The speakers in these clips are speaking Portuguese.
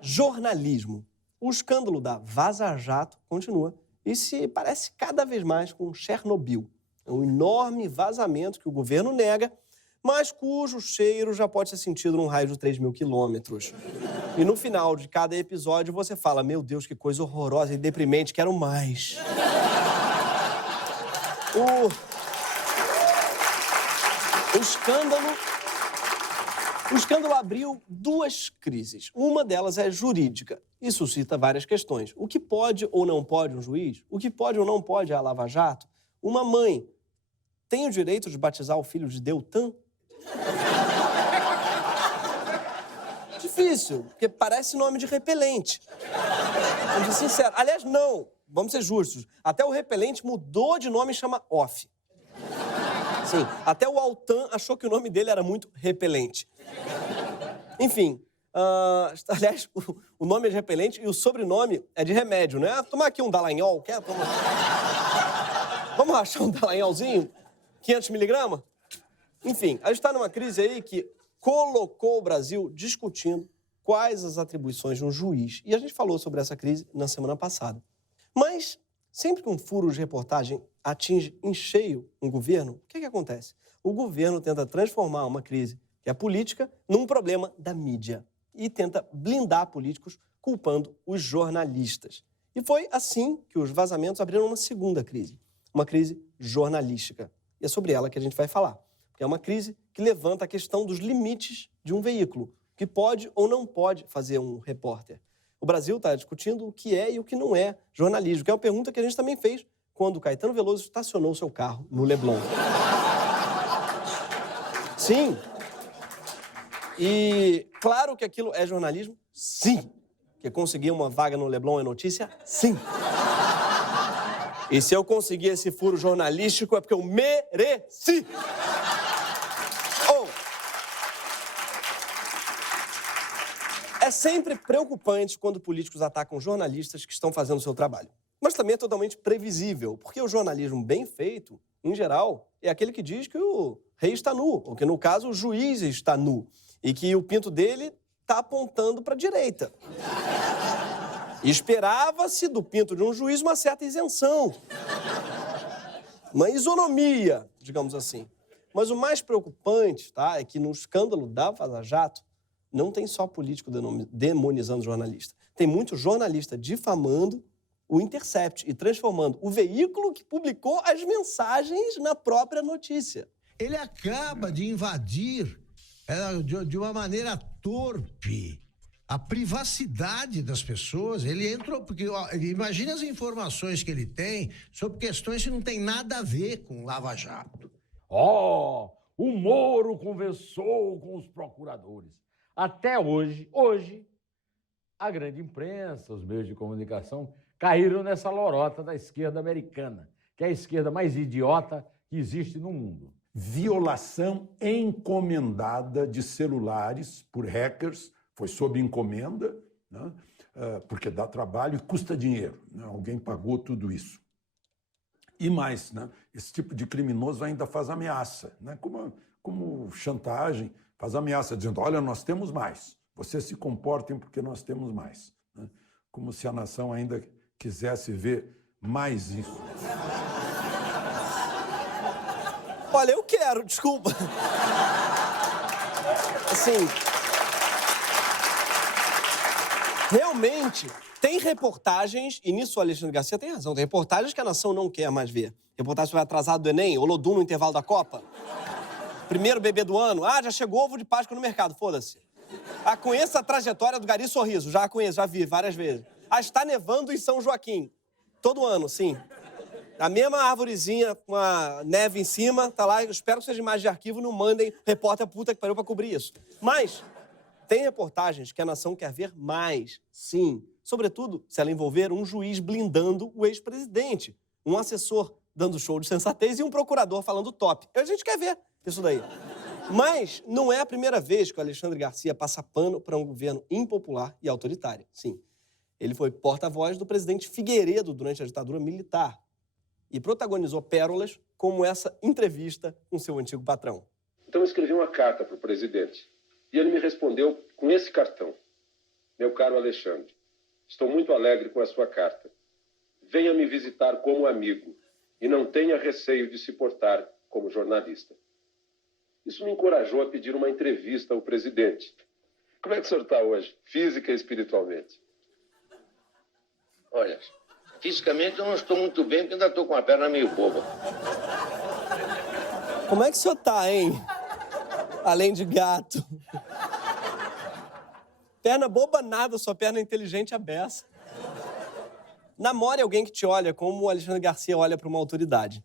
Jornalismo. O escândalo da Vaza Jato continua e se parece cada vez mais com Chernobyl. É um enorme vazamento que o governo nega, mas cujo cheiro já pode ser sentido num raio de 3.000 quilômetros. E no final de cada episódio você fala, meu Deus, que coisa horrorosa e deprimente, quero mais. O escândalo abriu duas crises. Uma delas é jurídica e suscita várias questões. O que pode ou não pode um juiz? O que pode ou não pode a Lava Jato? Uma mãe tem o direito de batizar o filho de Deltan? Difícil, porque parece nome de repelente. Vamos ser sinceros. Aliás, não. Vamos ser justos. Até o repelente mudou de nome e chama Off. Sim, até o Altan achou que o nome dele era muito repelente. Enfim, aliás, o nome é de repelente e o sobrenome é de remédio, né? Tomar aqui um Dallagnol, quer? Vamos rachar um Dallagnolzinho? 500 miligramas? Enfim, a gente está numa crise aí que colocou o Brasil discutindo quais as atribuições de um juiz. E a gente falou sobre essa crise na semana passada. Mas, sempre que um furo de reportagem atinge em cheio um governo, o que acontece? O governo tenta transformar uma crise que é política num problema da mídia e tenta blindar políticos culpando os jornalistas. E foi assim que os vazamentos abriram uma segunda crise, uma crise jornalística. E é sobre ela que a gente vai falar, porque é uma crise que levanta a questão dos limites de um veículo, o que pode ou não pode fazer um repórter. O Brasil está discutindo o que é e o que não é jornalismo, que é uma pergunta que a gente também fez quando o Caetano Veloso estacionou seu carro no Leblon. Sim. E claro que aquilo é jornalismo? Sim. Que conseguir uma vaga no Leblon é notícia? Sim. E se eu conseguir esse furo jornalístico é porque eu mereci. É sempre preocupante quando políticos atacam jornalistas que estão fazendo o seu trabalho. Mas também é totalmente previsível, porque o jornalismo bem feito, em geral, é aquele que diz que o rei está nu, ou que, no caso, o juiz está nu, e que o pinto dele está apontando para a direita. E esperava-se do pinto de um juiz uma certa isenção. Uma isonomia, digamos assim. Mas o mais preocupante, tá, é que no escândalo da Vaza Jato, não tem só político demonizando jornalista. Tem muito jornalista difamando o Intercept e transformando o veículo que publicou as mensagens na própria notícia. Ele acaba de invadir de uma maneira torpe a privacidade das pessoas. Ele entrou, porque imagine as informações que ele tem sobre questões que não tem nada a ver com Lava Jato. O Moro conversou com os procuradores. Até hoje, a grande imprensa, os meios de comunicação, caíram nessa lorota da esquerda americana, que é a esquerda mais idiota que existe no mundo. Violação encomendada de celulares por hackers, foi sob encomenda, né? Porque dá trabalho e custa dinheiro, né? Alguém pagou tudo isso. E mais, né? Esse tipo de criminoso ainda faz ameaça, né? Como chantagem, faz ameaça dizendo, olha, nós temos mais, vocês se comportem porque nós temos mais, né? Como se a nação ainda quisesse ver mais isso. Olha, eu quero, desculpa. Assim, realmente, tem reportagens, e nisso o Alexandre Garcia tem razão, tem reportagens que a nação não quer mais ver. Reportagem sobre atrasado do Enem, Olodum no intervalo da Copa. Primeiro bebê do ano, já chegou ovo de Páscoa no mercado, foda-se. Conheço a trajetória do Gari Sorriso, já conheço, já vi várias vezes. Está nevando em São Joaquim. Todo ano, sim. A mesma árvorezinha com a neve em cima, tá lá, eu espero que seja imagem de arquivo, não mandem repórter puta que pariu pra cobrir isso. Mas tem reportagens que a nação quer ver mais, sim. Sobretudo se ela envolver um juiz blindando o ex-presidente, um assessor dando show de sensatez e um procurador falando top. A gente quer ver isso daí. Mas não é a primeira vez que o Alexandre Garcia passa pano para um governo impopular e autoritário. Sim, ele foi porta-voz do presidente Figueiredo durante a ditadura militar e protagonizou pérolas como essa entrevista com seu antigo patrão. Então eu escrevi uma carta para o presidente e ele me respondeu com esse cartão. Meu caro Alexandre, estou muito alegre com a sua carta. Venha me visitar como amigo e não tenha receio de se portar como jornalista. Isso me encorajou a pedir uma entrevista ao presidente. Como é que o senhor está hoje, física e espiritualmente? Olha, fisicamente eu não estou muito bem, porque ainda estou com a perna meio boba. Como é que o senhor tá, hein? Além de gato. Perna boba nada, sua perna inteligente é a beça. Namore alguém que te olha como o Alexandre Garcia olha para uma autoridade.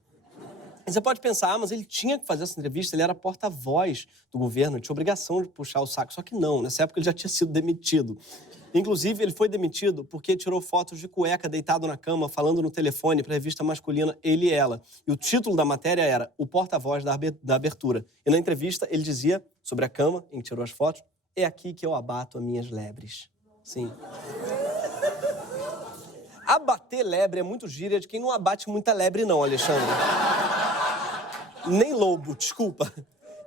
E você pode pensar, mas ele tinha que fazer essa entrevista, ele era porta-voz do governo, tinha obrigação de puxar o saco. Só que não, nessa época ele já tinha sido demitido. Inclusive, ele foi demitido porque tirou fotos de cueca deitado na cama, falando no telefone para a revista masculina Ele e Ela. E o título da matéria era O Porta-Voz da Abertura. E na entrevista ele dizia, sobre a cama em que tirou as fotos, é aqui que eu abato as minhas lebres. Sim. Abater lebre é muito gíria de quem não abate muita lebre não, Alexandre. Nem lobo, desculpa.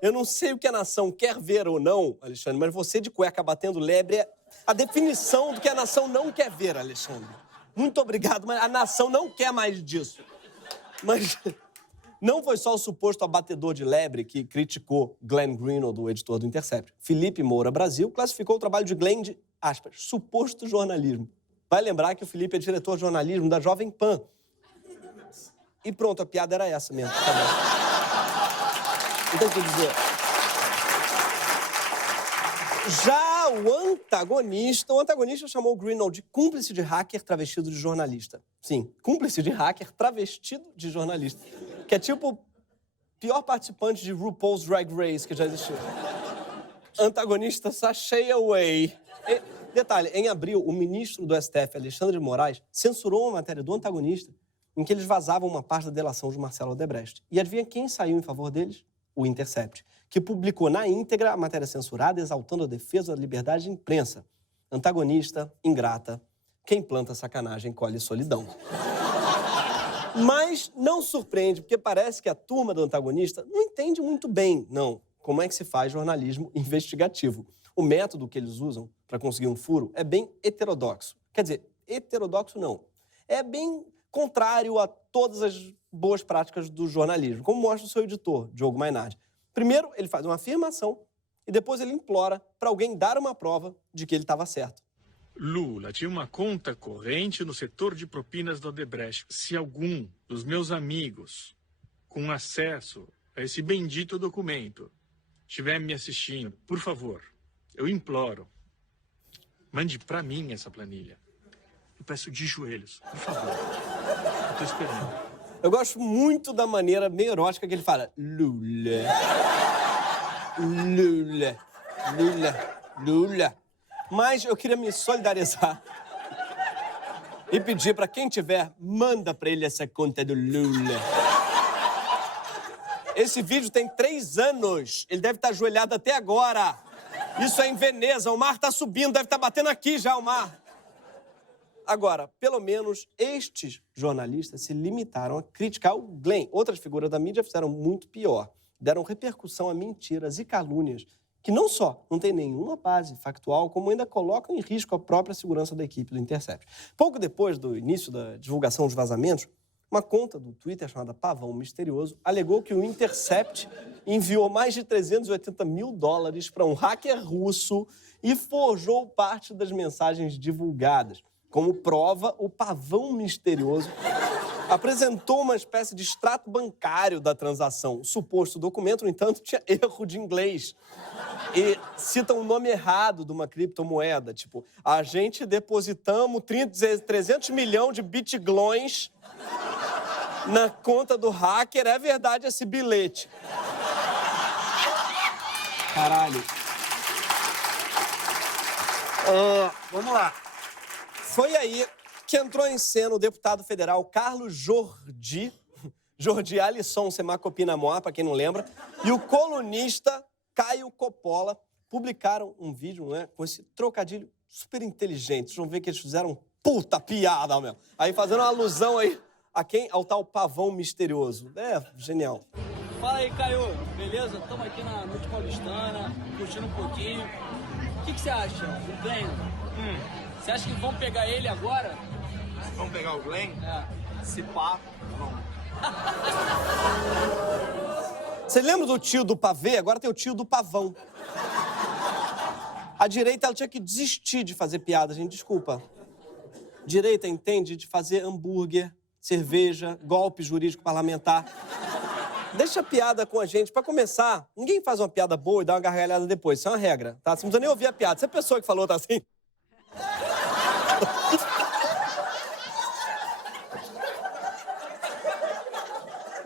Eu não sei o que a nação quer ver ou não, Alexandre, mas você de cueca batendo lebre é a definição do que a nação não quer ver, Alexandre. Muito obrigado, mas a nação não quer mais disso. Mas não foi só o suposto abatedor de lebre que criticou Glenn Greenwald, o editor do Intercept. Felipe Moura Brasil classificou o trabalho de Glenn de, aspas, suposto jornalismo. Vai lembrar que o Felipe é diretor de jornalismo da Jovem Pan. E pronto, a piada era essa mesmo. Tá bom. Não tem o que dizer. Já o antagonista chamou o Greenwald de cúmplice de hacker travestido de jornalista. Sim, cúmplice de hacker travestido de jornalista. Que é tipo o pior participante de RuPaul's Drag Race que já existiu. Antagonista sashay away. Detalhe, em abril, o ministro do STF, Alexandre de Moraes, censurou uma matéria do antagonista em que eles vazavam uma parte da delação de Marcelo Odebrecht. E adivinha quem saiu em favor deles? O Intercept, que publicou na íntegra a matéria censurada, exaltando a defesa da liberdade de imprensa. Antagonista, ingrata, quem planta sacanagem colhe solidão. Mas não surpreende, porque parece que a turma do antagonista não entende muito bem, não, como é que se faz jornalismo investigativo. O método que eles usam para conseguir um furo é bem heterodoxo. Quer dizer, heterodoxo não. É bem contrário a todas as boas práticas do jornalismo, como mostra o seu editor, Diogo Mainardi. Primeiro, ele faz uma afirmação e depois ele implora para alguém dar uma prova de que ele estava certo. Lula tinha uma conta corrente no setor de propinas do Odebrecht. Se algum dos meus amigos com acesso a esse bendito documento estiver me assistindo, por favor, eu imploro, mande para mim essa planilha. Eu peço de joelhos, por favor. Eu tô esperando. Eu gosto muito da maneira meio erótica que ele fala. Lula. Lula. Lula. Lula. Mas eu queria me solidarizar e pedir para quem tiver, manda para ele essa conta do Lula. Esse vídeo tem 3 anos. Ele deve estar ajoelhado até agora. Isso é em Veneza. O mar está subindo, deve estar batendo aqui já o mar. Agora, pelo menos estes jornalistas se limitaram a criticar o Glenn. Outras figuras da mídia fizeram muito pior. Deram repercussão a mentiras e calúnias que não só não têm nenhuma base factual, como ainda colocam em risco a própria segurança da equipe do Intercept. Pouco depois do início da divulgação dos vazamentos, uma conta do Twitter chamada Pavão Misterioso alegou que o Intercept enviou mais de $380 mil para um hacker russo e forjou parte das mensagens divulgadas. Como prova, o Pavão Misterioso apresentou uma espécie de extrato bancário da transação. O suposto documento, no entanto, tinha erro de inglês. E cita um nome errado de uma criptomoeda, tipo, a gente depositamos 300 milhões de bitcoins na conta do hacker. É verdade esse bilhete. Caralho. Vamos lá. Foi aí que entrou em cena o deputado federal Carlos Jordi Alisson Semacopinamoá, para quem não lembra, e o colunista Caio Coppola publicaram um vídeo, né, com esse trocadilho super inteligente. Vocês vão ver que eles fizeram puta piada, meu. Aí fazendo uma alusão aí a quem? Ao tal Pavão Misterioso. É, genial. Fala aí, Caio. Beleza? Estamos aqui na Noite Paulistana, curtindo um pouquinho. O que você acha do Glenn? Você acha que vão pegar ele agora? Vamos pegar o Glenn? É. Se pá, vamos. Você lembra do tio do pavê? Agora tem o tio do pavão. A direita, ela tinha que desistir de fazer piada, gente, desculpa. Direita entende de fazer hambúrguer, cerveja, golpe jurídico parlamentar. Deixa a piada com a gente. Pra começar, ninguém faz uma piada boa e dá uma gargalhada depois. Isso é uma regra, tá? Você não precisa nem ouvir a piada. Se a pessoa que falou tá assim...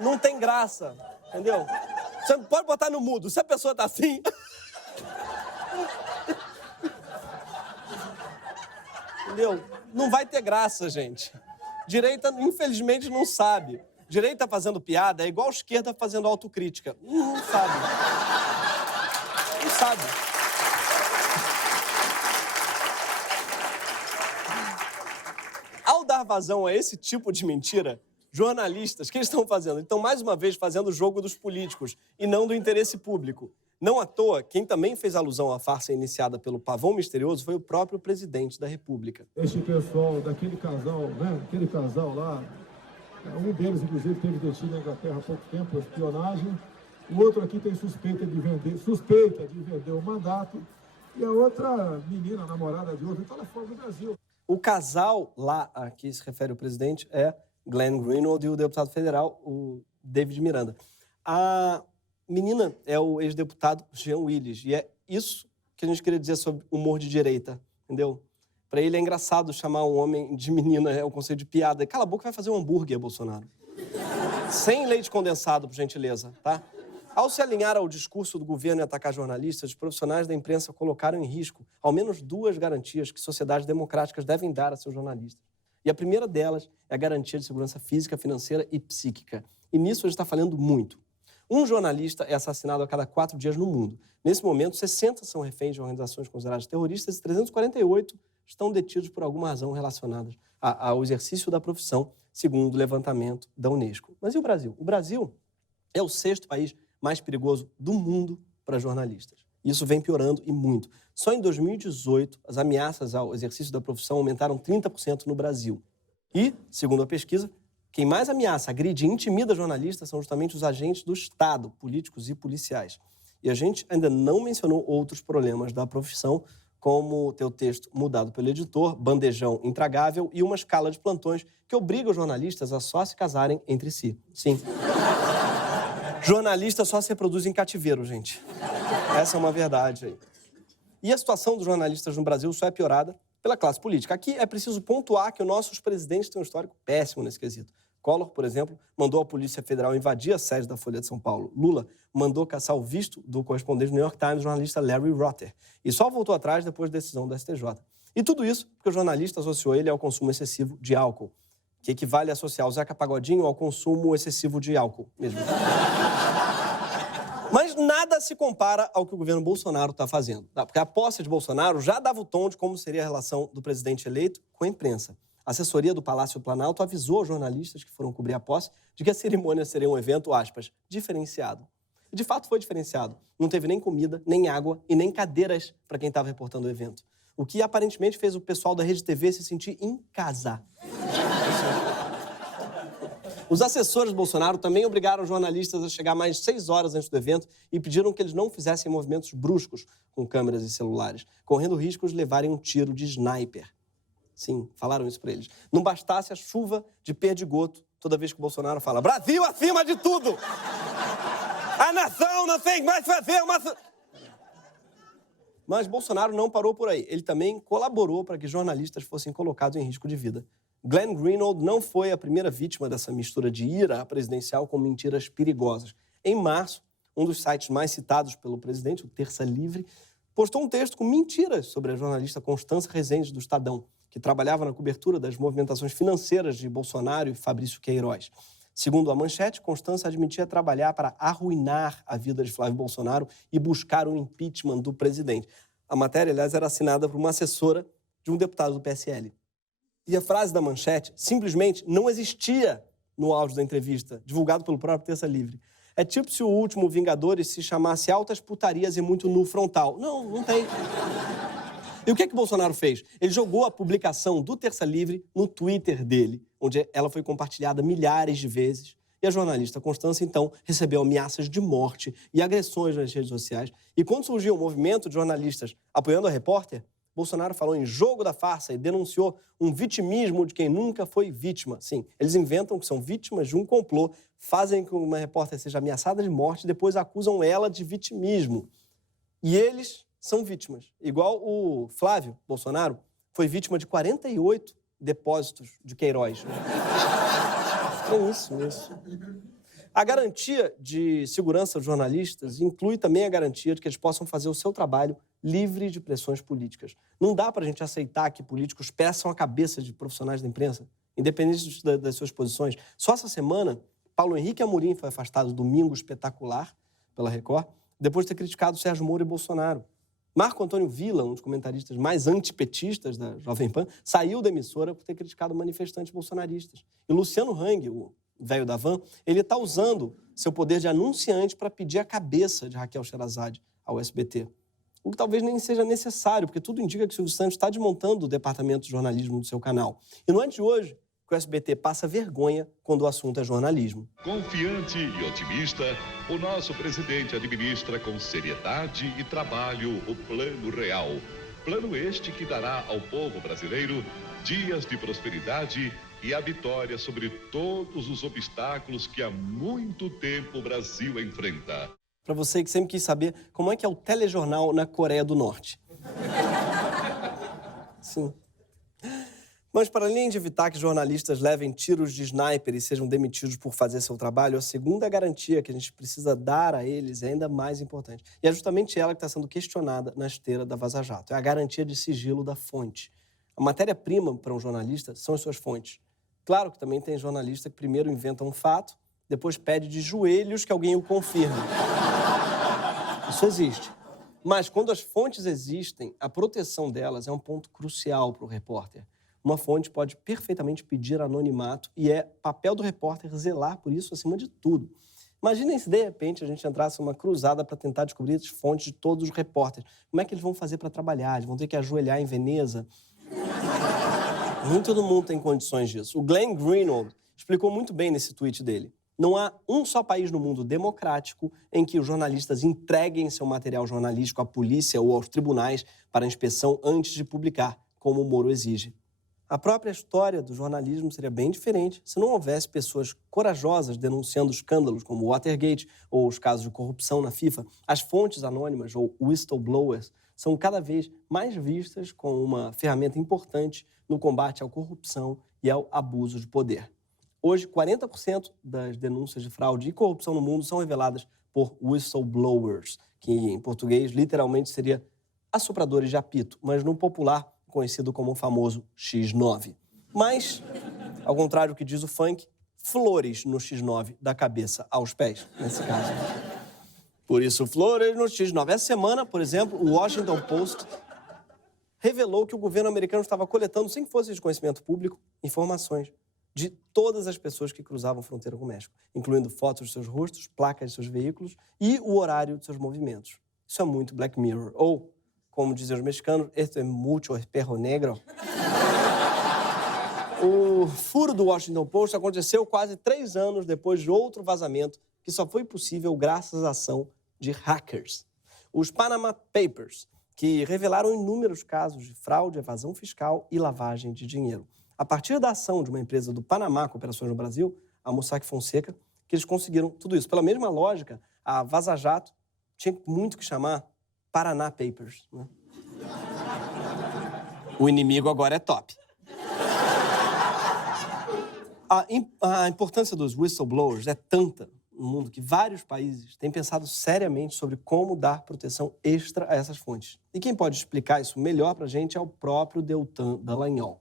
Não tem graça, entendeu? Você pode botar no mudo. Se a pessoa tá assim... Entendeu? Não vai ter graça, gente. Direita, infelizmente, não sabe. Direita fazendo piada é igual esquerda fazendo autocrítica. Não sabe. Não sabe. Ao dar vazão a esse tipo de mentira, jornalistas, o que eles estão fazendo? Estão, mais uma vez, fazendo o jogo dos políticos e não do interesse público. Não à toa, quem também fez alusão à farsa iniciada pelo pavão misterioso foi o próprio presidente da República. Este pessoal daquele casal, né? Aquele casal lá, um deles, inclusive, teve detido na Inglaterra há pouco tempo por espionagem. O outro aqui tem suspeita de vender o mandato. E a outra menina, namorada de outro, está lá fora do Brasil. O casal lá a que se refere o presidente é Glenn Greenwald e o deputado federal, o David Miranda. A menina é o ex-deputado Jean Willis. E é isso que a gente queria dizer sobre humor de direita, entendeu? Para ele é engraçado chamar um homem de menina, é o conceito de piada. Cala a boca, vai fazer um hambúrguer, Bolsonaro. Sem leite condensado, por gentileza, tá? Ao se alinhar ao discurso do governo e atacar jornalistas, os profissionais da imprensa colocaram em risco ao menos duas garantias que sociedades democráticas devem dar a seus jornalistas. E a primeira delas é a garantia de segurança física, financeira e psíquica. E nisso a gente está falando muito. Um jornalista é assassinado a cada 4 dias no mundo. Nesse momento, 60 são reféns de organizações consideradas terroristas e 348 estão detidos por alguma razão relacionada ao exercício da profissão, segundo o levantamento da Unesco. Mas e o Brasil? O Brasil é o 6º país mais perigoso do mundo para jornalistas. Isso vem piorando e muito. Só em 2018, as ameaças ao exercício da profissão aumentaram 30% no Brasil. E, segundo a pesquisa, quem mais ameaça, agride e intimida jornalistas são justamente os agentes do Estado, políticos e policiais. E a gente ainda não mencionou outros problemas da profissão, como ter o texto mudado pelo editor, bandejão intragável e uma escala de plantões que obriga os jornalistas a só se casarem entre si. Sim. Jornalista só se reproduz em cativeiro, gente. Essa é uma verdade aí. E a situação dos jornalistas no Brasil só é piorada pela classe política. Aqui é preciso pontuar que os nossos presidentes têm um histórico péssimo nesse quesito. Collor, por exemplo, mandou a Polícia Federal invadir a sede da Folha de São Paulo. Lula mandou caçar o visto do correspondente do New York Times, o jornalista Larry Rotter. E só voltou atrás depois da decisão do STJ. E tudo isso porque o jornalista associou ele ao consumo excessivo de álcool, que equivale a associar o Zeca Pagodinho ao consumo excessivo de álcool mesmo. Mas nada se compara ao que o governo Bolsonaro está fazendo. Porque a posse de Bolsonaro já dava o tom de como seria a relação do presidente eleito com a imprensa. A assessoria do Palácio do Planalto avisou aos jornalistas que foram cobrir a posse de que a cerimônia seria um evento, aspas, diferenciado. E de fato foi diferenciado. Não teve nem comida, nem água e nem cadeiras para quem estava reportando o evento. O que aparentemente fez o pessoal da Rede TV se sentir em casa. Os assessores do Bolsonaro também obrigaram os jornalistas a chegar mais de 6 horas antes do evento e pediram que eles não fizessem movimentos bruscos com câmeras e celulares, correndo riscos de levarem um tiro de sniper. Sim, falaram isso para eles. Não bastasse a chuva de perdigoto toda vez que o Bolsonaro fala Brasil acima de tudo! A nação não tem mais fazer uma... Mas Bolsonaro não parou por aí. Ele também colaborou para que jornalistas fossem colocados em risco de vida. Glenn Greenwald não foi a primeira vítima dessa mistura de ira presidencial com mentiras perigosas. Em março, um dos sites mais citados pelo presidente, o Terça Livre, postou um texto com mentiras sobre a jornalista Constância Rezende, do Estadão, que trabalhava na cobertura das movimentações financeiras de Bolsonaro e Fabrício Queiroz. Segundo a manchete, Constância admitia trabalhar para arruinar a vida de Flávio Bolsonaro e buscar o impeachment do presidente. A matéria, aliás, era assinada por uma assessora de um deputado do PSL. E a frase da manchete simplesmente não existia no áudio da entrevista, divulgado pelo próprio Terça Livre. É tipo se o último Vingadores se chamasse Altas Putarias e Muito Nu Frontal. Não, não tem. E o que Bolsonaro fez? Ele jogou a publicação do Terça Livre no Twitter dele, onde ela foi compartilhada milhares de vezes. E a jornalista Constância, então, recebeu ameaças de morte e agressões nas redes sociais. E quando surgiu um movimento de jornalistas apoiando a repórter, Bolsonaro falou em jogo da farsa e denunciou um vitimismo de quem nunca foi vítima. Sim, eles inventam que são vítimas de um complô, fazem com que uma repórter seja ameaçada de morte e depois acusam ela de vitimismo. E eles são vítimas. Igual o Flávio Bolsonaro foi vítima de 48 depósitos de Queiroz. É isso. A garantia de segurança dos jornalistas inclui também a garantia de que eles possam fazer o seu trabalho livre de pressões políticas. Não dá para a gente aceitar que políticos peçam a cabeça de profissionais da imprensa, independente das suas posições. Só essa semana, Paulo Henrique Amorim foi afastado do Domingo Espetacular pela Record, depois de ter criticado Sérgio Moro e Bolsonaro. Marco Antônio Villa, um dos comentaristas mais antipetistas da Jovem Pan, saiu da emissora por ter criticado manifestantes bolsonaristas. E Luciano Hang, o velho da van, ele está usando seu poder de anunciante para pedir a cabeça de Raquel Sherazade ao SBT. O que talvez nem seja necessário, porque tudo indica que o Silvio Santos está desmontando o departamento de jornalismo do seu canal. E não é de hoje que o SBT passa vergonha quando o assunto é jornalismo. Confiante e otimista, o nosso presidente administra com seriedade e trabalho o Plano Real. Plano este que dará ao povo brasileiro dias de prosperidade e a vitória sobre todos os obstáculos que há muito tempo o Brasil enfrenta. Para você que sempre quis saber como é que é o telejornal na Coreia do Norte. Sim. Mas, para além de evitar que jornalistas levem tiros de sniper e sejam demitidos por fazer seu trabalho, a segunda garantia que a gente precisa dar a eles é ainda mais importante. E é justamente ela que está sendo questionada na esteira da Vaza Jato. É a garantia de sigilo da fonte. A matéria-prima para um jornalista são as suas fontes. Claro que também tem jornalista que primeiro inventa um fato, depois pede de joelhos que alguém o confirme. Isso existe. Mas quando as fontes existem, a proteção delas é um ponto crucial para o repórter. Uma fonte pode perfeitamente pedir anonimato e é papel do repórter zelar por isso acima de tudo. Imaginem se, de repente, a gente entrasse numa cruzada para tentar descobrir as fontes de todos os repórteres. Como é que eles vão fazer para trabalhar? Eles vão ter que ajoelhar em Veneza? Nem todo mundo tem condições disso. O Glenn Greenwald explicou muito bem nesse tweet dele. Não há um só país no mundo democrático em que os jornalistas entreguem seu material jornalístico à polícia ou aos tribunais para inspeção antes de publicar, como o Moro exige. A própria história do jornalismo seria bem diferente se não houvesse pessoas corajosas denunciando escândalos como o Watergate ou os casos de corrupção na FIFA. As fontes anônimas, ou whistleblowers, são cada vez mais vistas como uma ferramenta importante no combate à corrupção e ao abuso de poder. Hoje, 40% das denúncias de fraude e corrupção no mundo são reveladas por whistleblowers, que em português literalmente seria assopradores de apito, mas no popular conhecido como o famoso X9. Mas, ao contrário do que diz o funk, flores no X9 da cabeça aos pés, nesse caso. Por isso, flores no X9. Essa semana, por exemplo, o Washington Post revelou que o governo americano estava coletando, sem que fosse de conhecimento público, informações de todas as pessoas que cruzavam a fronteira com o México, incluindo fotos de seus rostos, placas de seus veículos e o horário de seus movimentos. Isso é muito Black Mirror. Ou, como dizem os mexicanos, esto é mucho perro negro. O furo do Washington Post aconteceu quase 3 anos depois de outro vazamento que só foi possível graças à ação de hackers. Os Panama Papers, que revelaram inúmeros casos de fraude, evasão fiscal e lavagem de dinheiro. A partir da ação de uma empresa do Panamá com operações no Brasil, a Mossack Fonseca, que eles conseguiram tudo isso. Pela mesma lógica, a Vaza Jato tinha muito que chamar Paraná Papers, né? O inimigo agora é top. A importância dos whistleblowers é tanta no mundo que vários países têm pensado seriamente sobre como dar proteção extra a essas fontes. E quem pode explicar isso melhor pra gente é o próprio Deltan Dallagnol.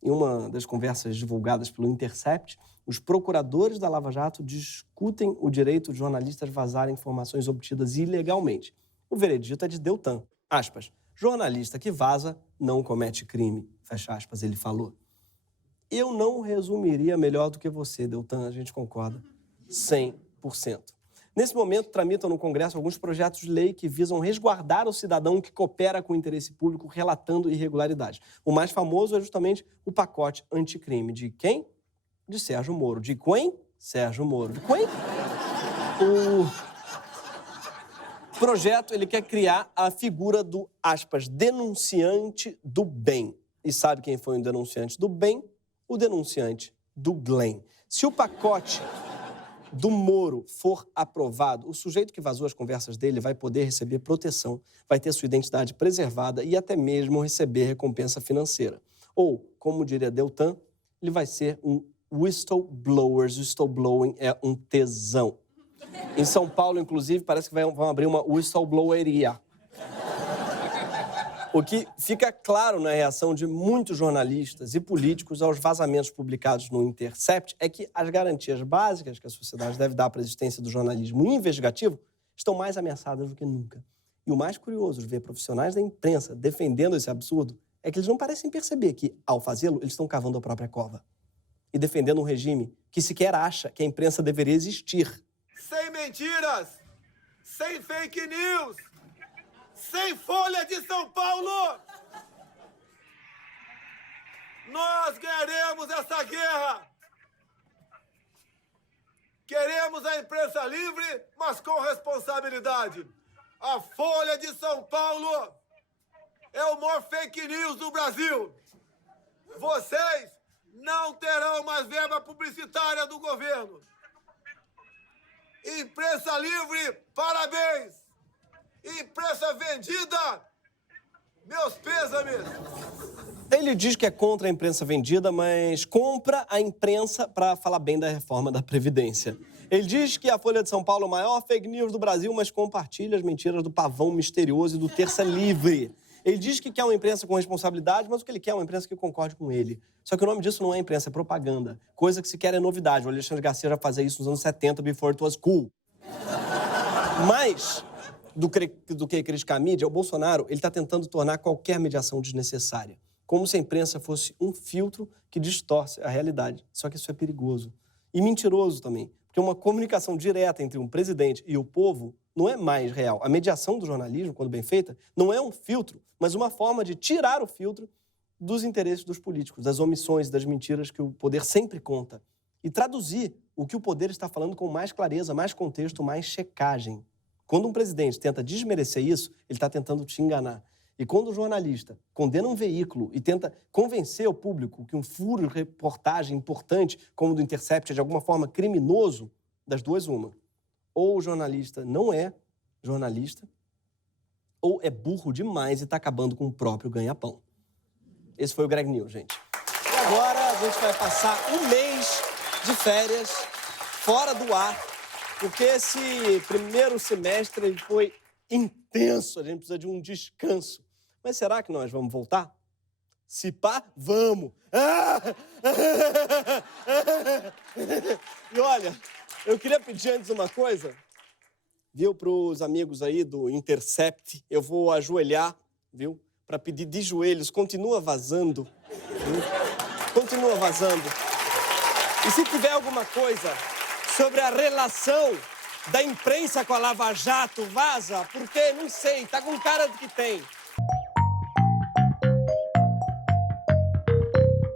Em uma das conversas divulgadas pelo Intercept, os procuradores da Lava Jato discutem o direito de jornalistas vazarem informações obtidas ilegalmente. O veredito é de Deltan. Aspas. Jornalista que vaza não comete crime. Fecha aspas, ele falou. Eu não resumiria melhor do que você, Deltan, a gente concorda. 100%. Nesse momento, tramitam no Congresso alguns projetos de lei que visam resguardar o cidadão que coopera com o interesse público relatando irregularidades. O mais famoso é justamente o pacote anticrime. De quem? De Sérgio Moro. De quem? Sérgio Moro. De quem? O projeto, ele quer criar a figura do, aspas, denunciante do bem. E sabe quem foi o denunciante do bem? O denunciante do Glenn. Se o pacote do Moro for aprovado, o sujeito que vazou as conversas dele vai poder receber proteção, vai ter sua identidade preservada e até mesmo receber recompensa financeira. Ou, como diria Deltan, ele vai ser um whistleblower. Whistleblowing é um tesão. Em São Paulo, inclusive, parece que vão abrir uma whistlebloweria. O que fica claro na reação de muitos jornalistas e políticos aos vazamentos publicados no Intercept é que as garantias básicas que a sociedade deve dar para a existência do jornalismo investigativo estão mais ameaçadas do que nunca. E o mais curioso de ver profissionais da imprensa defendendo esse absurdo é que eles não parecem perceber que, ao fazê-lo, eles estão cavando a própria cova. E defendendo um regime que sequer acha que a imprensa deveria existir. Sem mentiras, sem fake news, sem Folha de São Paulo! Nós ganharemos essa guerra! Queremos a imprensa livre, mas com responsabilidade. A Folha de São Paulo é o maior fake news do Brasil. Vocês não terão mais verba publicitária do governo. Imprensa livre, parabéns! Imprensa vendida, meus pêsames! Ele diz que é contra a imprensa vendida, mas compra a imprensa para falar bem da reforma da Previdência. Ele diz que a Folha de São Paulo é o maior fake news do Brasil, mas compartilha as mentiras do Pavão Misterioso e do Terça Livre. Ele diz que quer uma imprensa com responsabilidade, mas o que ele quer é uma imprensa que concorde com ele. Só que o nome disso não é imprensa, é propaganda. Coisa que se quer é novidade. O Alexandre Garcia já fazia isso nos anos 70, before it was cool. Mas, do que criticar a mídia, o Bolsonaro está tentando tornar qualquer mediação desnecessária. Como se a imprensa fosse um filtro que distorce a realidade. Só que isso é perigoso. E mentiroso também. Porque uma comunicação direta entre um presidente e o povo não é mais real. A mediação do jornalismo, quando bem feita, não é um filtro, mas uma forma de tirar o filtro dos interesses dos políticos, das omissões, das mentiras que o poder sempre conta. E traduzir o que o poder está falando com mais clareza, mais contexto, mais checagem. Quando um presidente tenta desmerecer isso, ele está tentando te enganar. E quando o jornalista condena um veículo e tenta convencer o público que um furo de reportagem importante, como o do Intercept, é de alguma forma criminoso, das duas uma. Ou o jornalista não é jornalista, ou é burro demais e está acabando com o próprio ganha-pão. Esse foi o Greg News, gente. E agora a gente vai passar um mês de férias fora do ar, porque esse primeiro semestre ele foi intenso, a gente precisa de um descanso. Mas será que nós vamos voltar? Se pá, vamos! E olha, eu queria pedir antes uma coisa, viu, para os amigos aí do Intercept, eu vou ajoelhar, viu, para pedir de joelhos, continua vazando, viu? Continua vazando. E se tiver alguma coisa sobre a relação da imprensa com a Lava Jato, vaza, porque, não sei, tá com cara de que tem.